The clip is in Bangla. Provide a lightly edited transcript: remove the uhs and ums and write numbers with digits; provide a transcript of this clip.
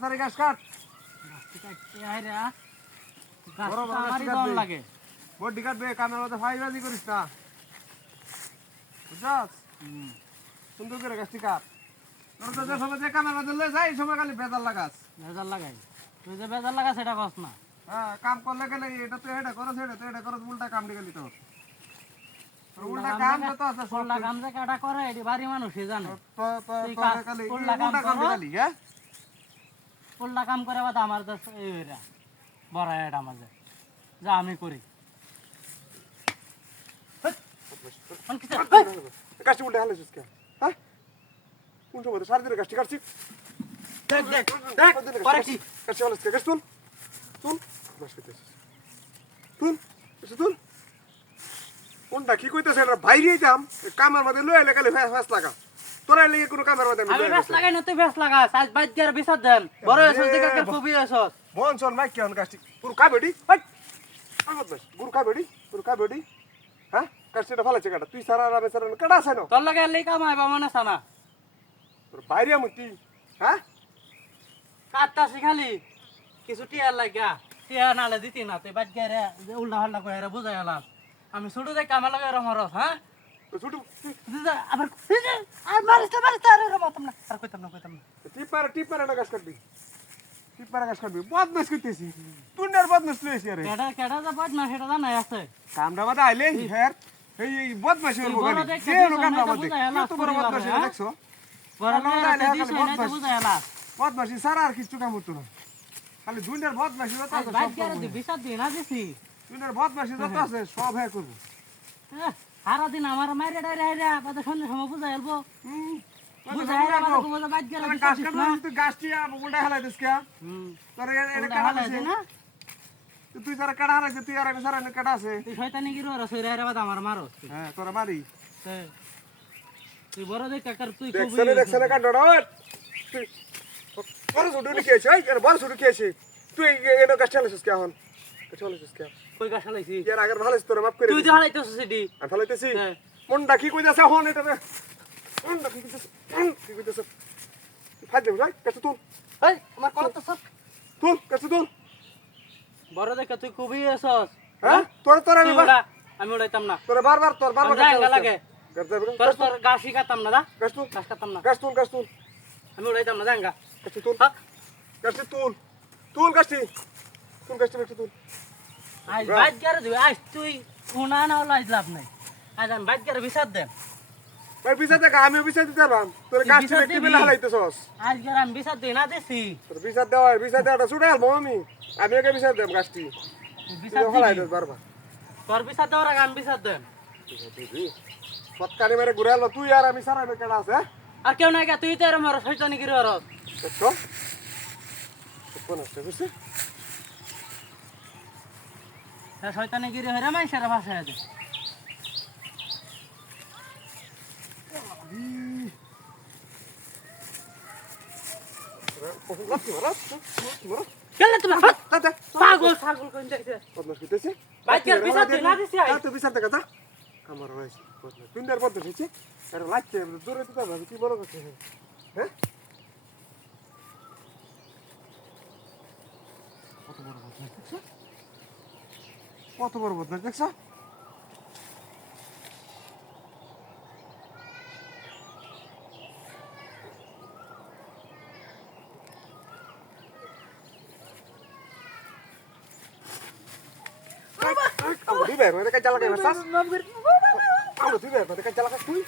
তারে গাছ কাট গাছটি কাটতে হয় রে বড় বড় আমারই গাছ দম কাটবে। লাগে বডি কাটবে কামের মধ্যে ফাইবাজি করিস না বুঝছস সুন্দর করে গাছটি কাট তোর তো যে সময় যে কামের মধ্যে লয়ে যাই এই সময় খালি বেজাল লাগাস বেজার লাগাই তুই যে বেজার লাগা সেটা কস না হ্যাঁ কাম করলে গেলে এটা তো এটা করো সেটা তো এটা করো উল্টা কাম দিকে তোর উল্টা কাম তো আছে সব উল্টা কাম যে কাটা করে এটি বাড়ি মানুষই জানে তো তো তুই তো কাজ- খালি উল্টা কাম উল্টা কাম করো। দিলি হ্যাঁ উল্টা কাম করে বাদ আমার তো এই হইরা বড় এটা মাঝে যা আমি করি গাছটি উল্টা হালে কে হ্যাঁ কোন সময় সার দিলে গাছটি কাটছি দেখ দেখ দেখ করে কি গাছটি হালে কে গাছ তুল তুল বাস করতেছিস তুল এসে তুল কোনটা কি কইতেছে এটা বাইরে যাইতাম কামার মধ্যে লয়ে এলে খালি ফ্যাস লাগা তোরা এলে কোনো কামার মধ্যে আমি বেশ লাগাই না তুই বেশ লাগাস আজ বাইক গিয়ে বিচার দেন বড় হয়েছিস দেখে কে খুবই হয়েছিস মন শোন মাইক কেমন গাছটি গুরু খাবেডি হাট আমত বাস গুরু খাবেডি হ্যাঁ গাছটিটা ভালো আছে কাটা তুই সারা আরামে সারা কাটা আছে না তোর লাগে এলেই কামাই বা মনে সানা তোর বাইরে আমতি হ্যাঁ কাটতা শিখালি কিছু টিয়ার লাগা টিয়া নালে দিতি না তুই বাইক গিয়ে উল্টা হল্লা করে বুঝাই এলাম আমি ছোট দেখে আমার লাগে রমরস হ্যাঁ তো ছুটু আবার আর মারিস আরে রমাতাম না আর কইতাম না টিপ পারে না গাছ কাটবি টিপ পারে গাছ কাটবি বদমাস করতেছি তুই বদমাস লইছি আরে কেডা কেডা যা বাদ না সেটা জানাই আছে কামটা বাদা আইলে হ্যাঁ এই বদমাসি হল বড় গালি দেখে যে দিছ, লোকান না তো আমাদের বুঝাই এলাস কত বড় পরিবারে, বদমাসি হ্যাঁ? দেখছো বড় আল্লাহ মেয়ে আল্লাহ দিছ খালি না তো বদমাস। বুঝাই এলাস বদমাসি সারা আর কিছু কাম হতো না খালি দুইটার বদমাসি যত আছে বাইক সব গিয়ে করবো। বিচার দিই না দিছি দুইটার বদমাসি যত আছে সব হ্যাঁ করবো সারাদিন আমার মাইরে ডাইরে হাইরা বাদে সন্ধ্যে সময় বুঝাই এলবো হুম বুঝাই হাইরা বাদে বুঝা বাইক গিয়ে গাছ বিচার দিস কাটবো না তুই গাছটি উল্টা হালাই দিস কে তোর এটা উল্টা কাটা হালাই আছে দে না তুই যারা কাটা হারাইছে তুই আর আমি সারা কাটা আছে তুই শয়তানি কি রোরা সইরা হাইরা বাদে আমার মারো হ্যাঁ তোরা মারি তুই বড় দেখ কাকার তুই দেখছনে কাটড় তুই বড় ছুটু কি আছে এই বড় ছুটু কি আছে তুই এটা গাছ চালাছিস কে এখন গাছ চালাছিস কে কই গাছ লাইছি এর আগের ভালো তোর মাফ করে তুই দিছি। তো হালাইতেছিস এডি আমি ফেলাইতেছি হ্যাঁ। মনটা কি কইতাছে হন এটা মনটা কি কইতাছে কি কইতাছে ফাজ দেব যাই কাছে তুল এই আমার কলা তো সব তুল কাছে তুল বড় দেখে তুই খুবই এসস হ্যাঁ তোর আমি আমি উড়াইতাম না তোর বারবার আমি জায়গা লাগে করতে হবে তোর তোর গাছি কাটতাম না দা গাছ তুল গাছ কাটতাম না গাছ তুল গাছ তুল আমি উড়াইতাম না জাঙ্গা কাছে তুল হ্যাঁ গাছটি তুল তুল গাছটি তুল গাছটি তুল আজ বাইক গেরে দিবি আজ তুই উনা না লাইজ লাভ নাই আজ আমি বাইক গেরে বিচার দেন ভাই বিচার দেখা আমি বিচার দিতে পারবাম তোর গাছটি বিচার একটু দিবি? বেলা হালাইতেছস আজ গেরে আমি বিচার দিই না দিছি তোর বিচার দেওয়াটা ছুটে আলবো আমি ওকে বিচার দেব গাছটি তুই তুই বিচার হালাই দিবি দেস বারবার তোর বিচার দেওয়ার আগে আমি বিচার দেন সৎকানি মেরে ঘুরে আলো তুই আর আমি সারা কেডা আছে আর কেউ নাই কে তুই তো এরম আর শয়তানি কি রর দেখছো কোন আছে বুঝছিস শয়তানি গিরি হইরা মাইশের ভাষায় আছে কেন তুমি পাগল ছাগল কইন দেখছে বাইকের বিচার দিই না দিছি আই আমার হয়েছে তুই আর বলতে হয়েছে আর লাগছে দূরে দিতে হবে কি বলো করছে হ্যাঁ কত বড় বদমাস দেখছো আমরা দুই ভাই মানে কাজ চালাকাই মারছাস আমরা দুই ভাই মানে কাজ চালাকাস তুই